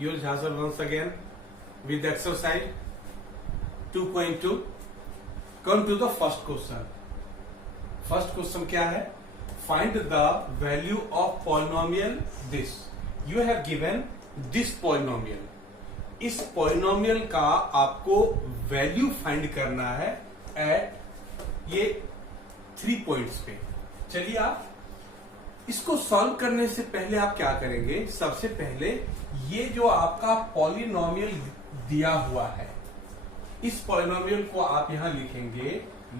Yours Hazar once again with exercise 2.2. Come to the first question. First question क्या है? Find the value of polynomial this. You have given this polynomial. इस polynomial का आपको value find करना है at ये 3 points पे. चलिए आप इसको सॉल्व करने से पहले आप क्या करेंगे? सबसे पहले ये जो आपका पॉलिनोमियल दिया हुआ है, इस पॉलिनोमियल को आप यहां लिखेंगे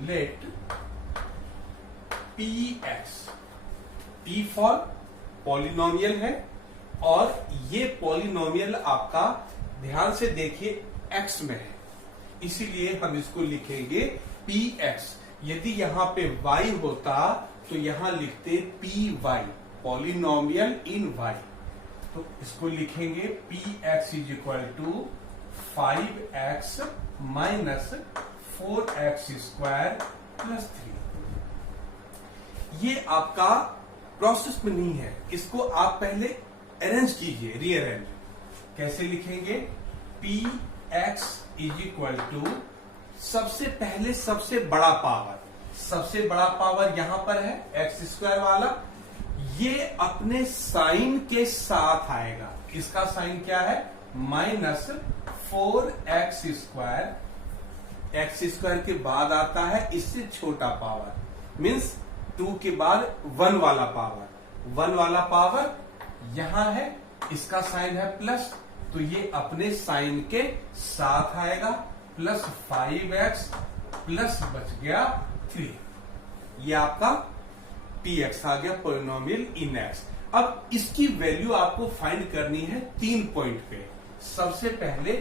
let P X. P for polynomial है और ये पॉलिनोमियल आपका ध्यान से देखिए एक्स में है, इसीलिए हम इसको लिखेंगे पी एक्स. यदि यहां पे वाई होता तो यहां लिखते P Y, polynomial in Y. तो इसको लिखेंगे P X is equal to 5x minus 4x square plus 3. ये आपका प्रोसेस में नहीं है, इसको आप पहले अरेंज कीजिए, रीअरेंज. कैसे लिखेंगे? P X is equal to सबसे पहले सबसे बड़ा पावर, सबसे बड़ा पावर यहां पर है एक्स स्क्वायर वाला, ये अपने साइन के साथ आएगा. इसका साइन क्या है? Minus 4x square. X square के बाद आता है इससे छोटा पावर, मीन्स 2 के बाद 1 वाला पावर. 1 वाला पावर यहां है, इसका साइन है प्लस, तो ये अपने साइन के साथ आएगा. प्लस 5x प्लस बच गया 3. ये आपका px आ गया, पॉलिनोमियल इन x. अब इसकी वैल्यू आपको फाइंड करनी है 3 पॉइंट पे. सबसे पहले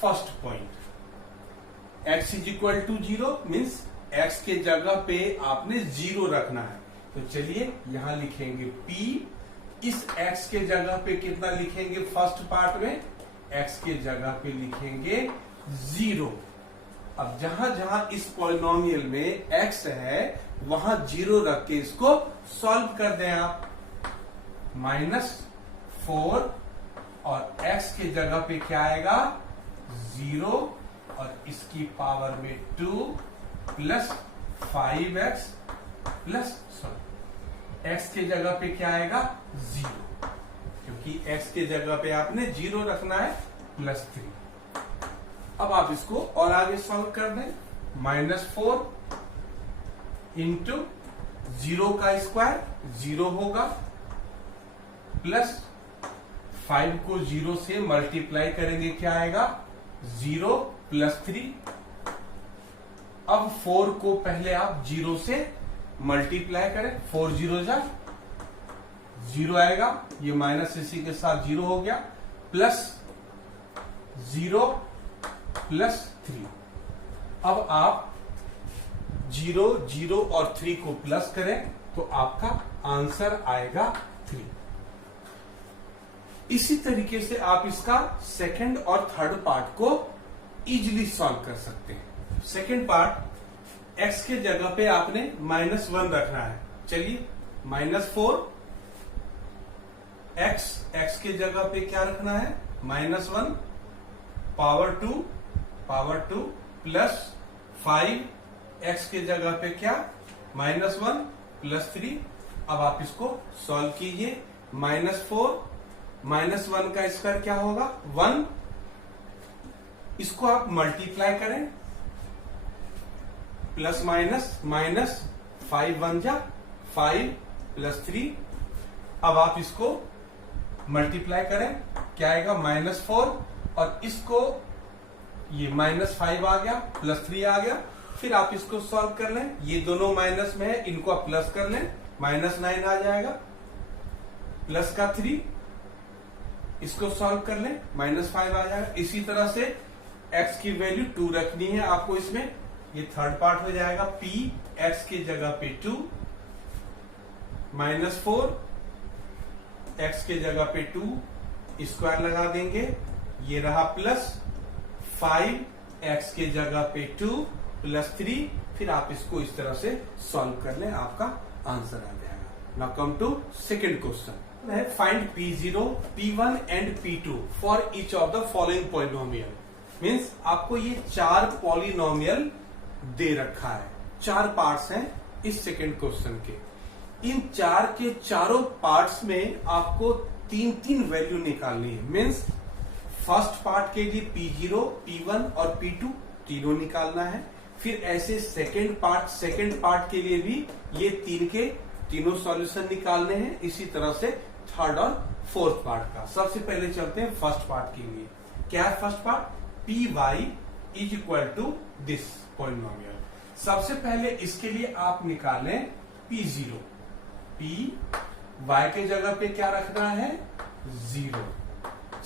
first point x is equal to 0 means x के जगह पे आपने 0 रखना है. तो चलिए यहां लिखेंगे p. इस x के जगह पे कितना लिखेंगे? फर्स्ट पार्ट में x के जगह पे लिखेंगे 0. अब जहां जहां इस पॉलिनोमियल में x है वहां 0 रख के इसको सॉल्व कर दें आप. -4 और x के जगह पे क्या आएगा? 0 और इसकी पावर में 2 प्लस 5x प्लस x के जगह पे क्या आएगा? 0, क्योंकि x के जगह पे आपने 0 रखना है, प्लस 3. अब आप इसको और आगे सॉल्व कर दें. -4 इंटू 0 का स्क्वायर 0 होगा, प्लस 5 को 0 से मल्टीप्लाई करेंगे, क्या आएगा? 0 प्लस 3. अब 4 को पहले आप 0 से मल्टीप्लाई करें, 4 0 जा 0 आएगा, ये माइनस इसी के साथ 0 हो गया, प्लस 0 प्लस 3. अब आप 0 0 और 3 को प्लस करें तो आपका आंसर आएगा 3. इसी तरीके से आप इसका सेकंड और थर्ड पार्ट को इजीली सॉल्व कर सकते हैं. सेकंड पार्ट x के जगह पे आपने -1 रखना है. चलिए -4 x के जगह पे क्या रखना है? -1 पावर 2 प्लस 5 x के जगह पे क्या? -1 प्लस 3. अब आप इसको सॉल्व कीजिए. -4 -1 का स्क्वायर क्या होगा? 1. इसको आप मल्टीप्लाई करें, प्लस माइनस 5 1 जा 5 प्लस 3. अब आप इसको मल्टीप्लाई करें, क्या आएगा? -4 और इसको ये -5 आ गया, प्लस 3 आ गया. फिर आप इसको सॉल्व कर लें, ये दोनों माइनस में है, इनको आप प्लस कर लें, -9 आ जाएगा, प्लस का 3. इसको सॉल्व कर लें, -5 आ जाएगा. इसी तरह से x की वैल्यू 2 रखनी है आपको इसमें. ये थर्ड पार्ट हो जाएगा. p x की जगह पे 2, -4 x के जगह पे 2 स्क्वायर लगा देंगे, ये रहा प्लस 5 x के जगह पे 2 प्लस 3. फिर आप इसको इस तरह से सॉल्व कर लें, आपका आंसर आ जाएगा. Now come to second question. है find P0, P1 and P2 for each of the following polynomial. Means आपको ये 4 पॉलिनोमियल दे रखा है, 4 पार्ट्स हैं इस सेकेंड क्वेश्चन के। इन 4 के चारों पार्ट्स में आपको 3-3 वैल्यू निकालनी है। मीन्स फर्स्ट पार्ट के लिए P0, P1 और P2 तीनों निकालना है। फिर ऐसे सेकेंड पार्ट के लिए भी ये 3 के तीनों सॉल्यूशन निकालने हैं। इसी तरह से थर्ड और फोर्थ पार्ट का। सबसे पहले चलते हैं फर्स्ट पार्ट के लिए। क्या है first part? Py is equal to this polynomial. सबसे पहले इसके लिए आप निकालें P0। y के जगह पे क्या रखना है? 0।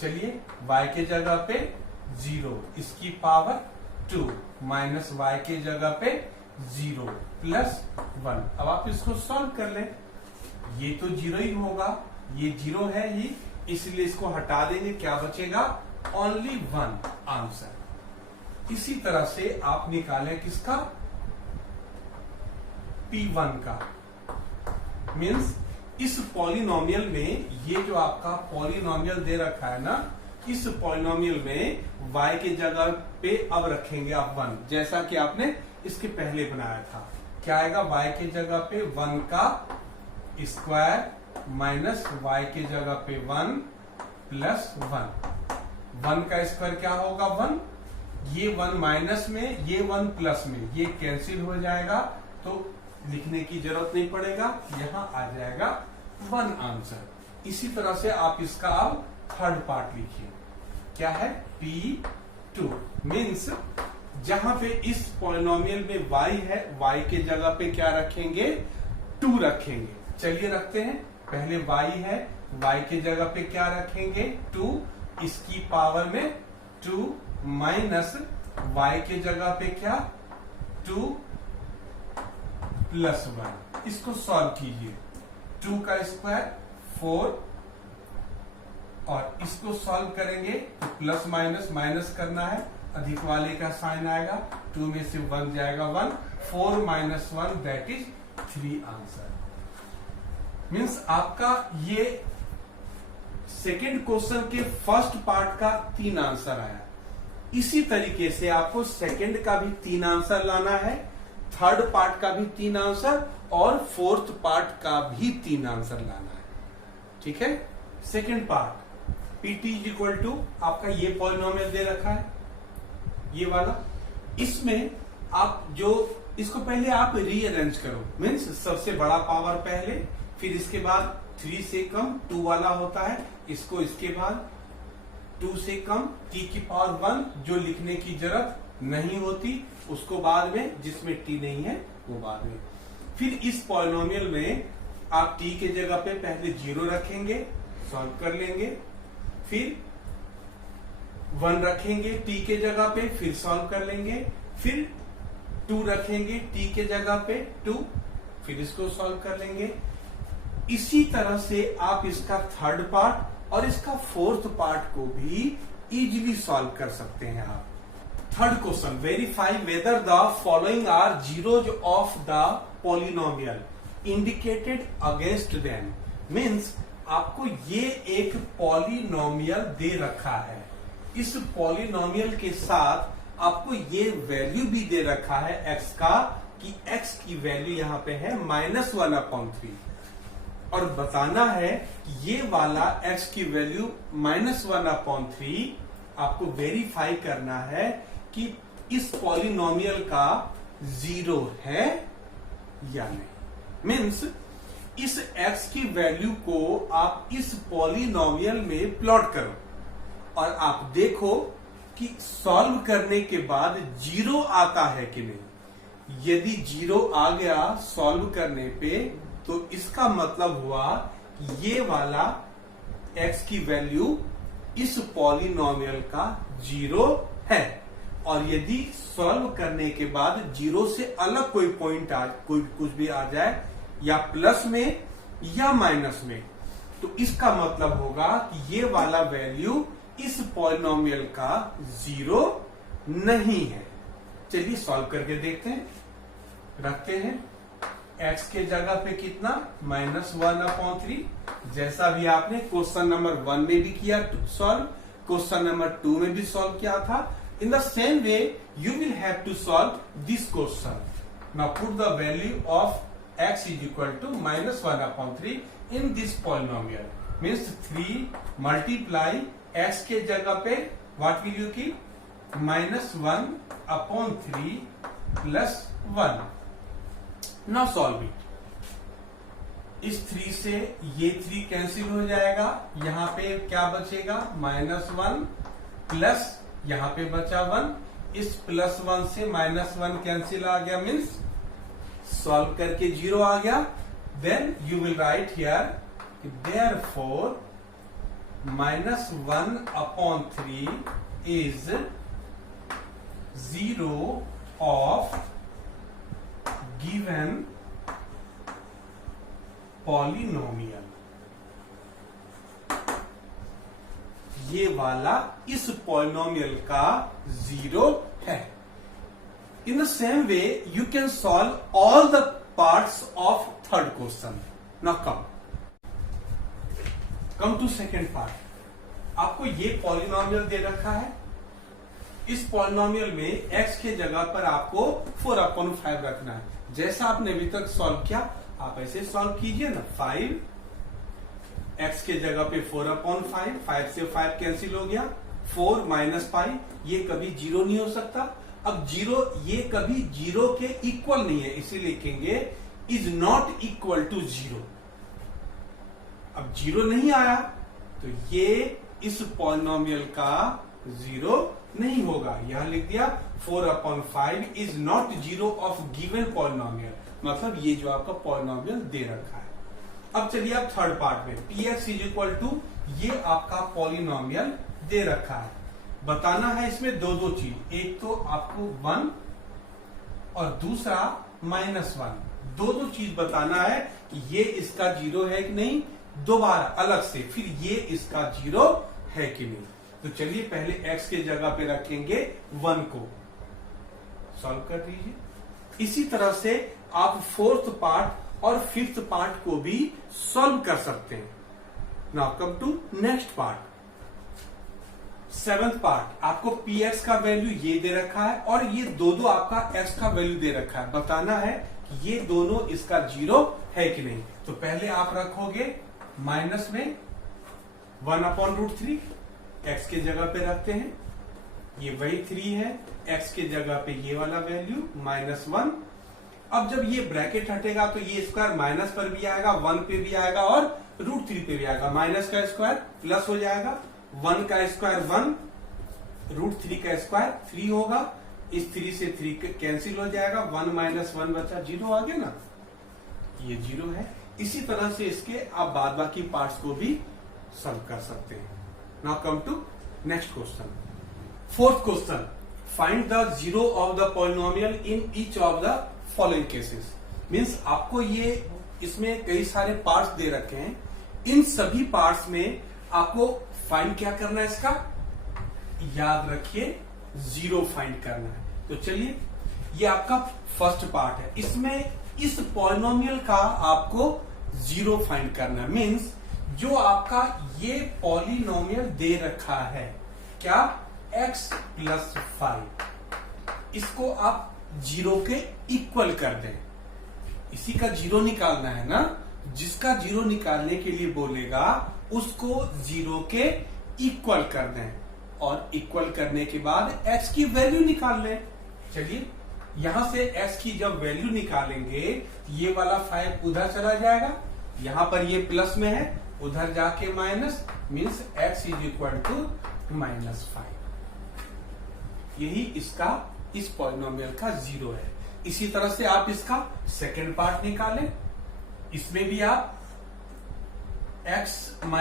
चलिए y के जगह पे 0, इसकी पावर 2 माइनस y के जगह पे 0 प्लस 1। अब आप इसको सॉल्व कर लें। ये तो 0 ही होगा, ये 0 है ही, इसलिए इसको हटा देंगे। क्या बचेगा? Only 1 answer. इसी तरह से आप निकालें किसका? P1 का। मीन्स इस पॉलिनोमियल में ये जो आपका पॉलिनोमियल दे रखा है ना, इस पॉलिनोमियल में y के जगह पे अब रखेंगे आप 1, जैसा कि आपने इसके पहले बनाया था। क्या आएगा? y के जगह पे 1 का स्क्वायर माइनस y के जगह पे 1 प्लस 1 का स्क्वायर क्या होगा? 1। ये 1 माइनस में, ये 1 प्लस में, ये कैंसिल हो जाएगा तो लिखने की जरूरत नहीं पड़ेगा, यहां आ जाएगा 1 आंसर। इसी तरह से आप इसका अब थर्ड पार्ट लिखिए। क्या है? P2। मीन्स जहां पे इस पॉलिनोमियल में y है, y के जगह पे क्या रखेंगे? 2 रखेंगे। चलिए रखते हैं। पहले y है, y के जगह पे क्या रखेंगे? 2, इसकी पावर में 2 माइनस y के जगह पे क्या? 2 प्लस 1। इसको सॉल्व कीजिए। 2 का स्क्वायर 4 और इसको सॉल्व करेंगे तो प्लस माइनस माइनस करना है, अधिक वाले का साइन आएगा, 2 में से 1 जाएगा 1, 4 minus 1 that is 3 answer. Means आपका ये सेकेंड क्वेश्चन के फर्स्ट पार्ट का 3 आंसर आया। इसी तरीके से आपको सेकेंड का भी 3 आंसर लाना है, थर्ड पार्ट का भी 3 आंसर और फोर्थ पार्ट का भी 3 आंसर लाना है। ठीक है। Second part Pt is equal to आपका ये पॉलिनोमियल दे रखा है, ये वाला। इसमें आप जो इसको पहले आप रीअरेंज करो। मीन्स सबसे बड़ा पावर पहले, फिर इसके बाद 3 से कम 2 वाला होता है, इसको इसके बाद 2 से कम t की पावर 1 जो लिखने की जरूरत नहीं होती, उसको बाद में, जिसमें t नहीं है वो बाद में। फिर इस पॉलिनोमियल में आप t के जगह पे पहले 0 रखेंगे, सॉल्व कर लेंगे, फिर 1 रखेंगे t के जगह पे, फिर सॉल्व कर लेंगे, फिर 2 रखेंगे t के जगह पे 2, फिर इसको सॉल्व कर लेंगे। इसी तरह से आप इसका थर्ड पार्ट और इसका फोर्थ पार्ट को भी इजीली सॉल्व कर सकते हैं आप। Third question, verify whether the following are zeros of the polynomial indicated against them. Means आपको ये एक पॉलिनोमियल दे रखा है, इस पॉलिनोमियल के साथ आपको ये वैल्यू भी दे रखा है x का, कि x की वैल्यू यहां पे है -1/3 और बताना है कि ये वाला x की वैल्यू -1/3 आपको वेरीफाई करना है कि इस पॉलिनोमियल का 0 है या नहीं। मीन्स इस x की वैल्यू को आप इस पॉलिनोमियल में प्लॉट करो और आप देखो कि सॉल्व करने के बाद 0 आता है कि नहीं। यदि 0 आ गया सॉल्व करने पे तो इसका मतलब हुआ कि ये वाला x की वैल्यू इस पॉलिनोमियल का 0 है। और यदि सॉल्व करने के बाद 0 से अलग कोई पॉइंट कोई कुछ भी आ जाए, या प्लस में या माइनस में, तो इसका मतलब होगा कि ये वाला वैल्यू इस पॉलिनोमियल का 0 नहीं है। चलिए सॉल्व करके देखते हैं। रखते हैं x के जगह पे कितना -1/3, जैसा भी आपने क्वेश्चन नंबर 1 में भी किया सॉल्व, क्वेश्चन नंबर 2 में भी सॉल्व किया था. In the same way, you will have to solve this question. Now put the value of x is equal to -1/3 in this polynomial. Means 3 multiply x के जगह पे what will you keep? -1/3 plus 1. Now solve it. इस 3 से ये 3 cancel हो जाएगा. यहां पे क्या बचेगा? -1 प्लस यहां पे बचा 1. इस +1 से -1 कैंसिल आ गया, मीन्स सॉल्व करके 0 आ गया. Then you will write here therefore -1/3 is 0 of given polynomial. ये वाला इस पॉलिनोमियल का 0 है. In the same way you can solve all the parts of third question. Now come to second part. आपको ये पॉलिनोमियल दे रखा है. इस पॉलिनोमियल में x के जगह पर आपको 4/5 रखना है. जैसा आपने अभी तक सॉल्व किया आप ऐसे सॉल्व कीजिए ना. 5 x के जगह पे 4/5, 5 से 5 कैंसिल हो गया. 4 माइनस पाई, ये कभी 0 नहीं हो सकता. अब 0 ये कभी 0 के इक्वल नहीं है, इसे लिखेंगे इज नॉट इक्वल टू 0. अब 0 नहीं आया तो ये इस पॉलिनोमियल का 0 नहीं होगा. यहां लिख दिया 4/5 is not 0 of given polynomial. मतलब ये जो आपका पॉलिनोमियल दे रखा है. अब चलिए आप थर्ड पार्ट में. px इज इक्वल टू, ये आपका पॉलिनोमियल दे रखा है. बताना है इसमें दो चीज. एक तो आपको 1 और दूसरा -1. दो चीज बताना है कि ये इसका 0 है कि नहीं, दोबारा अलग से. फिर ये इसका 0 है कि नहीं. तो चलिए पहले x के जगह पे रखेंगे 1 को. सॉल्व कर दीजिए. इसी तरह से आप फोर्थ पार्ट और फिफ्थ पार्ट को भी सॉल्व कर सकते हैं. Now come to next part. Seventh part. आपको px का वैल्यू ये दे रखा है और ये दो आपका x का वैल्यू दे रखा है. बताना है कि ये दोनों इसका 0 है कि नहीं. तो पहले आप रखोगे माइनस में 1/√3. x के जगह पे रखते हैं, ये वही 3 है. x के जगह पे ये वाला वैल्यू -1. अब जब ये ब्रैकेट हटेगा तो ये स्क्वायर माइनस पर भी आएगा, 1 पे भी आएगा और √3 पे भी आएगा. माइनस का स्क्वायर प्लस हो जाएगा, 1 का स्क्वायर 1, √3 का स्क्वायर 3 होगा. इस 3 से 3 कैंसिल हो जाएगा. 1 - 1 बचा 0 आ गया ना. ये 0 है. इसी तरह से इसके आप बाद बाकी पार्ट्स को भी सॉल्व कर सकते हैं. Now come to next question. Fourth question. Find the 0 of the polynomial in each of the following cases. Means आपको ये इसमें कई सारे पार्ट्स दे रखे हैं. इन सभी पार्ट्स में आपको फाइंड क्या करना है, इसका याद रखिए 0 फाइंड करना है. तो चलिए ये आपका फर्स्ट पार्ट है. इसमें इस पॉलिनोमियल का आपको 0 फाइंड करना है. मीन्स जो आपका ये पॉलिनोमियल दे रखा है, क्या x + 5, इसको आप 0 के इक्वल कर दें. इसी का 0 निकालना है ना. जिसका 0 निकालने के लिए बोलेगा उसको 0 के इक्वल कर दें और इक्वल करने के बाद x की वैल्यू निकाल लें. चलिए यहां से x की जब वैल्यू निकालेंगे ये वाला 5 उधर चला जाएगा. यहां पर ये प्लस में है, उधर जाके minus, means x is equal to -5. यही इसका इस पॉलिनोमियल का 0 है. इसी तरह से आप इसका सेकेंड पार्ट निकालें. इसमें भी आप x -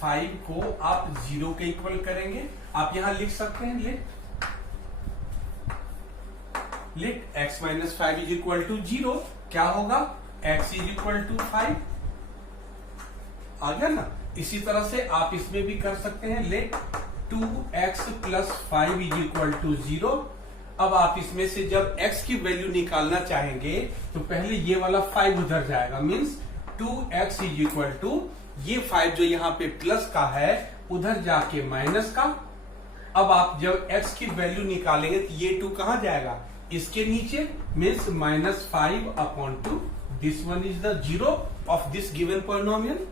5 को आप 0 के इक्वल करेंगे. आप यहां लिख सकते हैं लिख x - 5 इज इक्वल टू 0. क्या होगा? x इज इक्वल टू 5 आ गया ना. इसी तरह से आप इसमें भी कर सकते हैं. Let 2x + 5 is equal to 0. अब आप इसमें से जब x की वैल्यू निकालना चाहेंगे तो पहले ये वाला 5 उधर जाएगा, means 2x is equal to ये 5 जो यहाँ पे प्लस का है उधर जाके माइनस का। अब आप जब x की वैल्यू निकालेंगे तो ये 2 कहां जाएगा, इसके नीचे, means -5/2। This one is the zero of this given polynomial.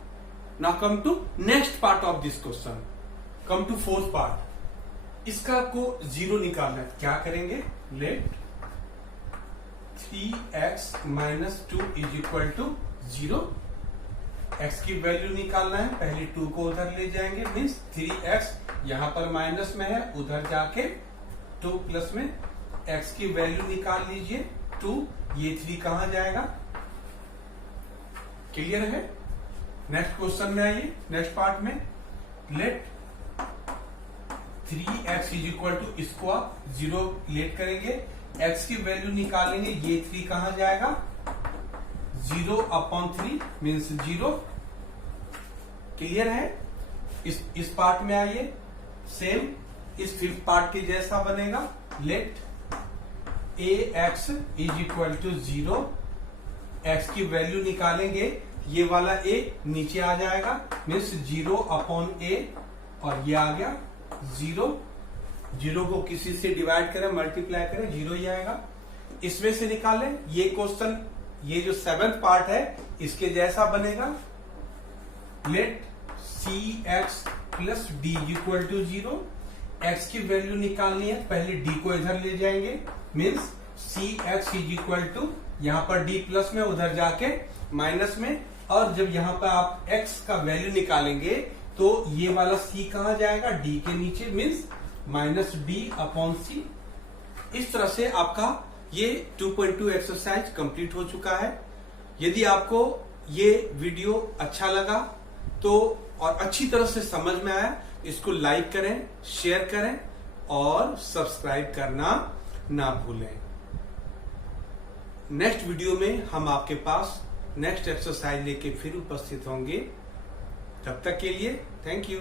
Now come to next part of this question, come to fourth part. इसका को जीरो निकालना है, क्या करेंगे, let 3x - 2 is equal to 0। x की वैल्यू निकालना है, पहले 2 को उधर ले जाएंगे, मीन्स 3x यहां पर माइनस में है, उधर जाके 2 प्लस में x की वैल्यू निकाल लीजिए 2, ये 3 कहां जाएगा, क्लियर है। नेक्स्ट क्वेश्चन में आइए, नेक्स्ट पार्ट में, let 3x is equal to, इसको आप 0 लेट करेंगे, x की वैल्यू निकालेंगे, ये 3 कहां जाएगा, 0/3 मीन्स 0, क्लियर है। इस पार्ट में आइए, सेम इस फिफ्थ पार्ट के जैसा बनेगा, let ax is equal to 0, x की वैल्यू निकालेंगे, ये वाला a नीचे आ जाएगा, मीन्स 0/a, और ये आ गया 0। 0 को किसी से डिवाइड करें, मल्टीप्लाई करें, 0 ही आएगा। इसमें से निकालें, ये क्वेश्चन, ये जो 7th पार्ट है इसके जैसा बनेगा, let cx plus d equal to 0। x की वैल्यू निकालनी है, पहले d को इधर ले जाएंगे, means cx is equal to, यहां पर d प्लस में, उधर जाके माइनस में, और जब यहां पर आप x का वैल्यू निकालेंगे तो ये वाला c कहां जाएगा, d के नीचे, मीन्स -d/c। इस तरह से आपका ये 2.2 एक्सरसाइज कंप्लीट हो चुका है। यदि आपको ये वीडियो अच्छा लगा तो, और अच्छी तरह से समझ में आया, इसको लाइक करें, शेयर करें और सब्सक्राइब करना ना भूलें। नेक्स्ट वीडियो में हम आपके पास नेक्स्ट एक्सरसाइज लेके फिर उपस्थित होंगे। तब तक के लिए थैंक यू।